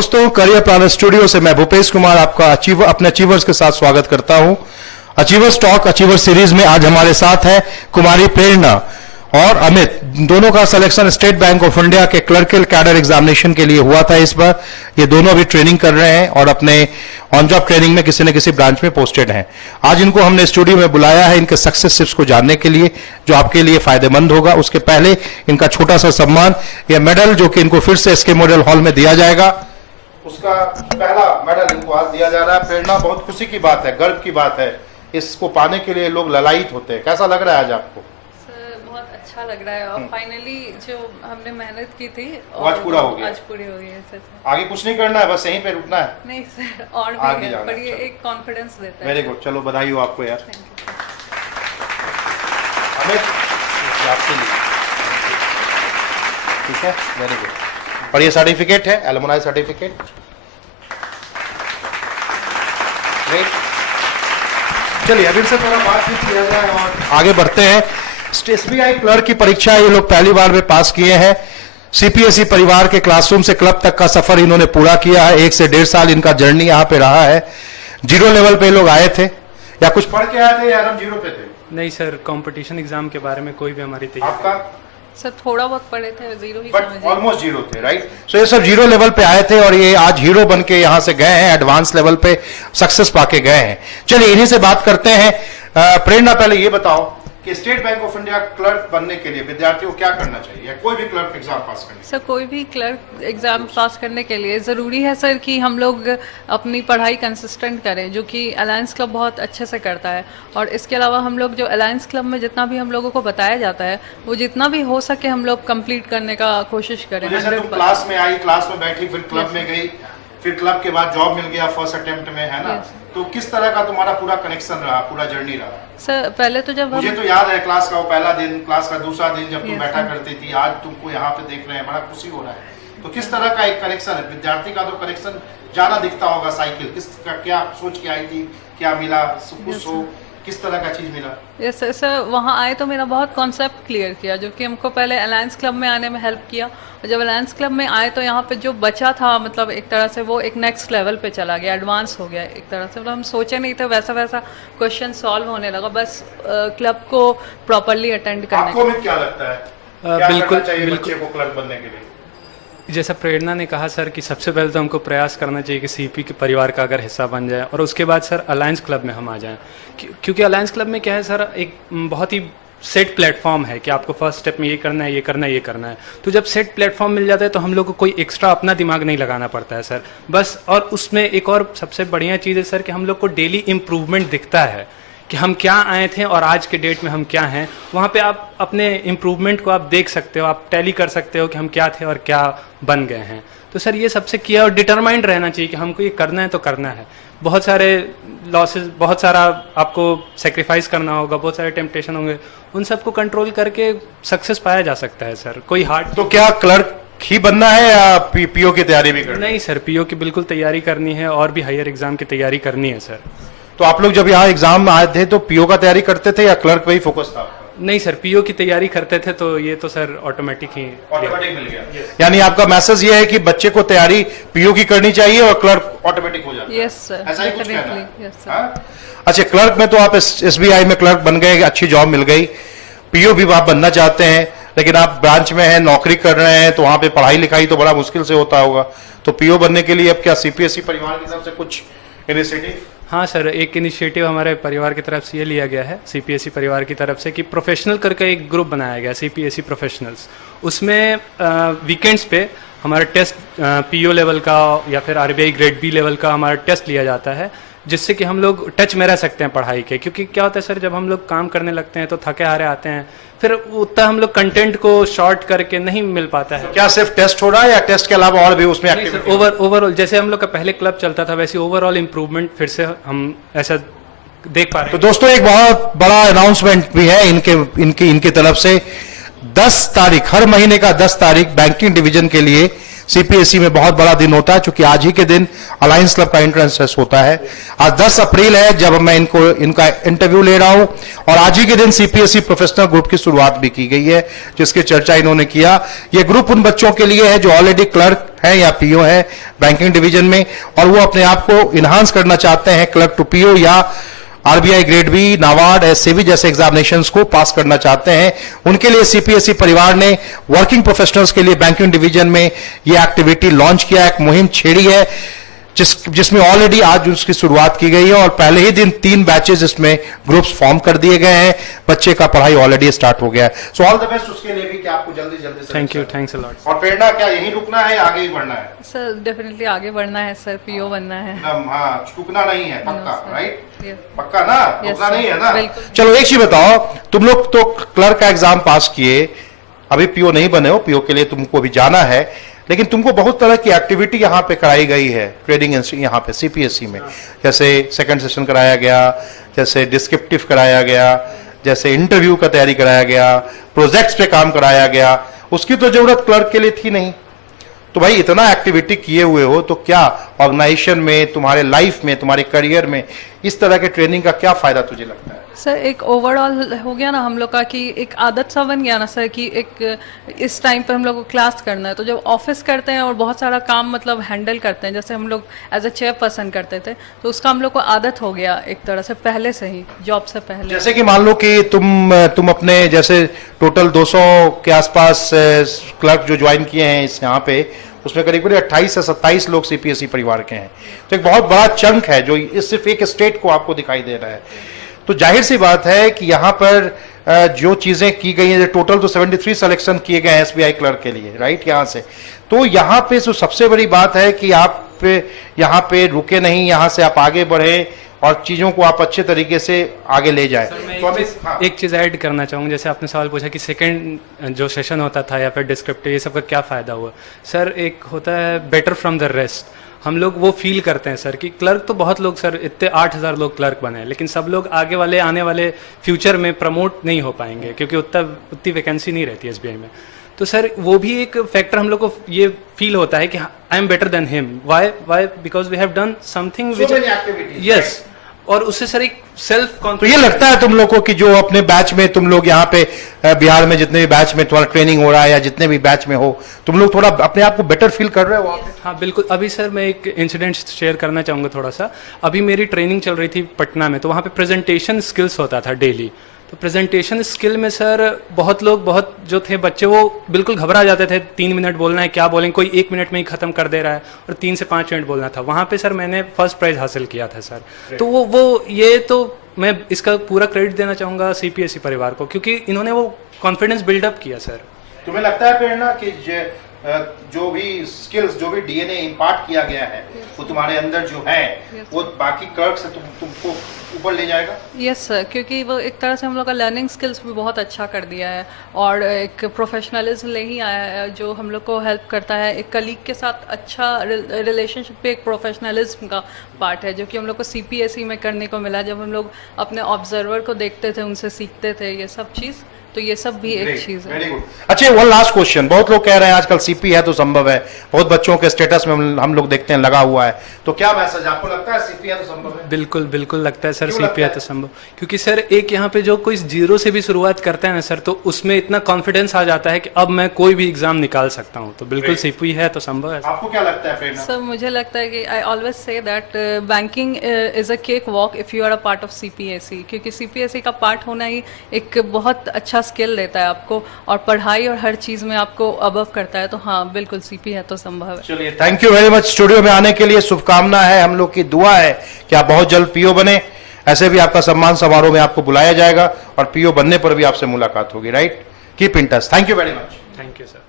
दोस्तों, career planner studio से मैं भूपेश कुमार आपका अपने अचीवर्स के साथ स्वागत करता हूं। अचीवर्स टॉक अचीवर सीरीज में आज हमारे साथ है कुमारी प्रेरणा और अमित। दोनों का selection state bank of India के क्लर्कल कैडर एग्जामिनेशन के लिए हुआ था इस बार। ये दोनों अभी ट्रेनिंग कर रहे हैं और अपने ऑन जॉब ट्रेनिंग में किसी न किसी ब्रांच में पोस्टेड हैं। आज इनको हमने स्टूडियो में बुलाया है इनके सक्सेस टिप्स को जानने के लिए, जो आपके लिए फायदेमंद होगा। उसके पहले इनका छोटा सा सम्मान, यह मेडल जो कि इनको फिर से एसके मेमोरियल हॉल में दिया जाएगा, उसका पहला मेडल इनको आज दिया जा रहा है। प्रेरणा, बहुत खुशी की बात है, गर्व की बात है, इसको पाने के लिए लोग ललायित होते हैं। कैसा लग रहा है आज आपको? बहुत अच्छा लग रहा है और फाइनली जो हमने मेहनत की थी आज पूरा हो गया। आज पूरी हो गई है सर। आगे कुछ नहीं करना है, बस यहीं पे रुकना है? नहीं सर, और भी है, पर ये एक कॉन्फिडेंस देता है। वेरी गुड, चलो बधाई हो आपको यार। अमित, आपके लिए ठीक है, वेरी गुड। और ये सर्टिफिकेट है, एलुमनाई सर्टिफिकेट। चलिए अभी से थोड़ा बातचीत किया जाए और आगे बढ़ते हैं। एसबीआई क्लर्क की परीक्षा ये लोग पहली बार में पास किए हैं। सीपीएसई परिवार के क्लासरूम से क्लब तक का सफर इन्होंने पूरा किया है। 1 से 1.5 साल इनका जर्नी यहाँ पे रहा है। जीरो लेवल पे लोग आए थे या कुछ पढ़ के आए थे या हम जीरो पे थे? नहीं सर, कंपटीशन एग्जाम के बारे में कोई भी हमारी तैयारी। आपका सर थोड़ा बहुत पढ़े थे, zero he but almost zero थे, राइट? सो ये सब जीरो लेवल पे आए थे और ये आज हीरो बन के यहाँ से गए हैं, एडवांस लेवल पे सक्सेस पाके गए हैं। चलिए इन्हीं से बात करते हैं। प्रेरणा, पहले ये बताओ कि state bank of India clerk बनने के लिए विद्यार्थियों को क्या करना चाहिए, या कोई भी क्लर्क एग्जाम पास करने? सर कोई भी क्लर्क एग्जाम पास करने के लिए ज़रूरी है सर कि हम लोग अपनी पढ़ाई कंसिस्टेंट करें, जो कि अलायंस क्लब बहुत अच्छे से करता है। और इसके अलावा हम लोग जो अलायंस क्लब में जितना भी हम लोगों को बताया जाता है वो जितना भी हो सके हम लोग कंप्लीट करने का कोशिश करें। तो जैसे तुम क्लास में आई, क्लास में बैठी, फिर क्लब में गई, फिर क्लब के बाद जॉब मिल गया फर्स्ट अटेम्प्ट में, है ना? तो किस तरह का तुम्हारा पूरा कनेक्शन रहा, पूरा जर्नी रहा? सर पहले तो जब मुझे तो याद है क्लास का वो पहला दिन, क्लास का दूसरा दिन जब तुम बैठा करती थी, आज तुमको यहाँ पे देख रहे हैं, बड़ा खुशी हो रहा है। तो किस तरह का एक कनेक्शन है? विद्यार्थी का तो कनेक्शन ज्यादा दिखता होगा। साइकिल किस का, क्या सोच के आई थी, क्या मिला, खुश हो, किस तरह का चीज मिला? यस सर, वहाँ आए तो मेरा बहुत कॉन्सेप्ट क्लियर किया, जो कि हमको पहले अलायंस क्लब में आने में हेल्प किया। और जब अलायंस क्लब में आए तो यहाँ पे जो बचा था, मतलब एक तरह से वो एक नेक्स्ट लेवल पे चला गया, एडवांस हो गया एक तरह से। मतलब हम सोचे नहीं थे वैसा वैसा क्वेश्चन सॉल्व होने लगा, बस क्लब को प्रॉपरली अटेंड करने। आपको में क्या लगता है, क्या बिल्कुल चाहिए बिल्कुल बच्चे को क्लर्क बनने के लिए? जैसा प्रेरणा ने कहा सर कि सबसे पहले तो हमको प्रयास करना चाहिए कि सीपी के परिवार का अगर हिस्सा बन जाए, और उसके बाद सर अलायंस क्लब में हम आ जाएं। क्योंकि अलायंस क्लब में क्या है सर, एक बहुत ही सेट प्लेटफॉर्म है कि आपको फर्स्ट स्टेप में ये करना है, ये करना है, ये करना है। तो जब सेट प्लेटफॉर्म मिल जाता है तो हम लोग को कोई एक्स्ट्रा अपना दिमाग नहीं लगाना पड़ता है सर, बस। और उसमें एक और सबसे बढ़िया चीज़ है सर कि हम लोग को डेली इम्प्रूवमेंट दिखता है कि हम क्या आए थे और आज के डेट में हम क्या हैं। वहाँ पे आप अपने इम्प्रूवमेंट को आप देख सकते हो, आप टैली कर सकते हो कि हम क्या थे और क्या बन गए हैं। तो सर ये सबसे किया, और डिटरमाइंड रहना चाहिए कि हमको ये करना है तो करना है। बहुत सारे लॉसेस, बहुत सारा आपको सेक्रीफाइस करना होगा, बहुत सारे टेम्पटेशन होंगे, उन सबको कंट्रोल करके सक्सेस पाया जा सकता है सर। कोई हार्ड तो क्या क्लर्क ही बनना है या पीओ की तैयारी भी करनी? नहीं सर, पीओ की बिल्कुल तैयारी करनी है और भी हायर एग्जाम की तैयारी करनी है सर। तो आप लोग जब यहाँ एग्जाम में आए थे तो पीओ का तैयारी करते थे या क्लर्क पे ही फोकस था? नहीं सर, पीओ की तैयारी करते थे, तो ये तो सर ऑटोमेटिक मिल गया। यानी आपका मैसेज ये है कि बच्चे को तैयारी पीओ की करनी चाहिए और क्लर्क ऑटोमेटिक हो जाता है। यस सर, ऐसा ही कुछ कहना है? Yes sir. अच्छा, क्लर्क में तो आप एसबीआई में क्लर्क बन गए, अच्छी जॉब मिल गई। पीओ भी आप बनना चाहते हैं, लेकिन आप ब्रांच में हैं, नौकरी कर रहे हैं, तो वहां पे पढ़ाई लिखाई तो बड़ा मुश्किल से होता होगा। तो पीओ बनने के लिए अब क्या सीपीएसई परिवार की तरफ से कुछ इनिशिएटिव? हाँ सर, एक इनिशिएटिव हमारे परिवार की तरफ से ये लिया गया है, सीपीएसई परिवार की तरफ से, कि प्रोफेशनल करके एक ग्रुप बनाया गया, सीपीएसई प्रोफेशनल्स। उसमें वीकेंड्स पे हमारा टेस्ट पीओ लेवल का या फिर आरबीआई ग्रेड बी लेवल का हमारा टेस्ट लिया जाता है, जिससे कि हम लोग टच में रह सकते हैं पढ़ाई के। क्योंकि क्या होता है सर, जब हम लोग काम करने लगते हैं तो थके हारे आते हैं, फिर उतना हम लोग कंटेंट को शॉर्ट करके नहीं मिल पाता है। क्या सिर्फ टेस्ट हो रहा है या टेस्ट के अलावा और भी उसमें एक्टिविटी? ओवरऑल जैसे हम लोग का पहले क्लब चलता था, वैसे ओवरऑल इम्प्रूवमेंट फिर से हम ऐसा देख पा रहे हैं। तो दोस्तों, एक बहुत बड़ा अनाउंसमेंट भी है इनकी तरफ से। 10 तारीख, हर महीने का 10 तारीख बैंकिंग डिवीजन के लिए सीपीएसई में बहुत बड़ा दिन होता है, क्योंकि आज ही के दिन अलायंस क्लब का एंट्रेंस टेस्ट होता है। आज 10 अप्रैल है जब मैं इनका इंटरव्यू ले रहा हूं, और आज ही के दिन सीपीएसई प्रोफेशनल ग्रुप की शुरुआत भी की गई है, जिसकी चर्चा इन्होंने किया। ये ग्रुप उन बच्चों के लिए है जो ऑलरेडी क्लर्क है या पीओ है बैंकिंग डिवीजन में, और वो अपने आप को इनहांस करना चाहते हैं क्लर्क टू पीओ या RBI grade B, NABARD, SCB जैसे एग्जामिनेशंस को पास करना चाहते हैं। उनके लिए सीपीएसई परिवार ने वर्किंग प्रोफेशनल्स के लिए बैंकिंग डिवीजन में यह एक्टिविटी लॉन्च किया, एक मुहिम छेड़ी है जिसमें ऑलरेडी आज उसकी शुरुआत की गई है, और पहले ही दिन 3 बैचेस इसमें ग्रुप्स फॉर्म कर दिए गए हैं। बच्चे का पढ़ाई ऑलरेडी स्टार्ट हो गया है। सो ऑल द बेस्ट उसके लिए भी कि आपको जल्दी से thank you, thanks a lot. और प्रेरणा, क्या यहीं रुकना है या आगे ही बढ़ना है? सर डेफिनेटली आगे बढ़ना है सर, पीओ बनना है। हाँ, रुकना नहीं है, पक्का? sir. Right, Yes. पक्का ना? रुकना sir. नहीं है ना? बिल्कुल। चलो एक चीज बताओ, तुम लोग तो क्लर्क का एग्जाम पास किए, अभी पीओ नहीं बने हो, पीओ के लिए तुमको अभी जाना है, लेकिन तुमको बहुत तरह की एक्टिविटी यहाँ पे कराई गई है ट्रेडिंग यहाँ पे सीपीएसई में। जैसे सेकंड सेशन कराया गया, जैसे डिस्क्रिप्टिव कराया गया, जैसे इंटरव्यू का तैयारी कराया गया, प्रोजेक्ट्स पे काम कराया गया। उसकी तो जरूरत क्लर्क के लिए थी नहीं। तो भाई इतना एक्टिविटी किए हुए हो, तो क्या ऑर्गेनाइजेशन में, तुम्हारे लाइफ में, तुम्हारे करियर में इस तरह के ट्रेनिंग का क्या फायदा तुझे लगता है? सर एक ओवरऑल हो गया ना हम लोग का, कि एक आदत सा बन गया ना सर, कि एक इस टाइम पे हम लोग को क्लास करना है। तो जब ऑफिस करते हैं और बहुत सारा काम मतलब हैंडल करते हैं, जैसे हम लोग एज अ चेयरपर्सन करते थे, तो उसका हम लोग को आदत हो गया एक तरह से पहले से ही, जॉब से पहले। जैसे कि मान लो कि तुम अपने जैसे टोटल 200 के आसपास क्लर्क जो ज्वाइन किए हैं इस यहाँ पे, उसमें करीब 28 से 27 लोग सीपीएसई परिवार के हैं। तो एक बहुत बड़ा चंक है जो इस सिर्फ एक स्टेट को आपको दिखाई दे रहा है। तो जाहिर सी बात है कि यहाँ पर जो चीजें की गई हैं, टोटल तो 73 सिलेक्शन किए गए हैं एसबीआई क्लर्क के लिए, राइट, यहाँ से। तो यहाँ पे जो सबसे बड़ी बात है कि आप यहाँ पे रुके नहीं, यहाँ से आप आगे बढ़े और चीजों को आप अच्छे तरीके से आगे ले जाए। तो एक चीज ऐड करना चाहूँगा, जैसे आपने सवाल पूछा कि सेकंड जो सेशन होता था या फिर डिस्क्रिप्टिव, ये सब का क्या फायदा हुआ। सर एक होता है बेटर फ्रॉम द रेस्ट, हम लोग वो फील करते हैं सर कि क्लर्क तो बहुत लोग सर, इतने 8000 लोग क्लर्क बने, लेकिन सब लोग आने वाले फ्यूचर में प्रमोट नहीं हो पाएंगे, क्योंकि उतनी वैकेंसी नहीं रहती एसबीआई में। तो सर वो भी एक फैक्टर हम लोग को ये फील होता है कि I am better than him. Why because we have done something which, yes, और उससे सर एक सेल्फ कॉन्फिडेंस। तो ये लगता है तुम लोगों को कि जो अपने बैच में तुम लोग यहाँ पे बिहार में जितने भी बैच में तुम्हारा ट्रेनिंग हो रहा है या जितने भी बैच में हो, तुम लोग थोड़ा अपने आप को बेटर फील कर रहे हो? हाँ बिल्कुल। अभी सर मैं एक इंसिडेंट शेयर करना चाहूँगा थोड़ा सा। अभी मेरी ट्रेनिंग चल रही थी पटना में, तो वहाँ पे प्रेजेंटेशन स्किल्स होता था डेली। तो प्रेजेंटेशन स्किल में सर बहुत जो थे बच्चे, वो बिल्कुल घबरा जाते थे। 3 मिनट बोलना है, क्या बोलेंगे, कोई 1 मिनट में ही खत्म कर दे रहा है, और 3 से 5 मिनट बोलना था। वहाँ पे सर मैंने फर्स्ट प्राइज हासिल किया था सर। तो वो ये तो मैं इसका पूरा क्रेडिट देना चाहूँगा सीपीएसई परिवार को, क्योंकि इन्होंने वो कॉन्फिडेंस बिल्डअप किया सर। तुम्हें लगता है प्रेरणा कि जो भी स्किल्स, जो भी डीएनए इम्पार्ट किया गया है, वो तुम्हारे अंदर जो है, वो बाकी क्लर्क से तुमको ऊपर ले जाएगा? यस सर, क्योंकि वो एक तरह से हम लोग का लर्निंग स्किल्स भी बहुत अच्छा कर दिया है, और एक प्रोफेशनलिज्म ले ही आया है जो हम लोग को हेल्प करता है। एक कलीग के साथ अच्छा रिलेशनशिप पे एक प्रोफेशनलिज्म का पार्ट है, जो कि हम लोग को सीपीएसई में करने को मिला, जब हम लोग अपने ऑब्जर्वर को देखते थे, उनसे सीखते थे ये सब चीज़। तो ये सब भी एक चीज है। Very good. अच्छा, वन लास्ट क्वेश्चन। बहुत लोग कह रहे हैं आजकल सीपी है तो संभव है, बहुत बच्चों के स्टेटस में हम लोग देखते हैं लगा हुआ है, तो क्या मैसेज आपको लगता है सीपी है तो संभव है? बिल्कुल बिल्कुल लगता है सर, सीपी है तो संभव। क्योंकि सर एक यहाँ पे जो कोई जीरो से भी शुरुआत करता है ना सर, तो उसमें इतना कॉन्फिडेंस आ जाता है कि अब मैं कोई भी एग्जाम निकाल सकता हूँ। तो बिल्कुल सीपी है तो संभव है। आपको क्या लगता है प्रेरणा? सर मुझे लगता है कि I always say that banking is a cake walk if you are a part of CPSE, क्योंकि सीपीएसई का पार्ट होना ही एक बहुत अच्छा स्किल देता है आपको, और पढ़ाई और हर चीज में आपको अबव करता है। तो हाँ बिल्कुल सीपी है तो संभव है। चलिए, thank you very much. Studio में आने के लिए शुभकामना है, हम लोग की दुआ है कि आप बहुत जल्द पीओ बने। ऐसे भी आपका सम्मान समारोह में आपको बुलाया जाएगा और पीओ बनने पर भी आपसे मुलाकात होगी, right? Keep in touch. Thank you very much. Thank you sir.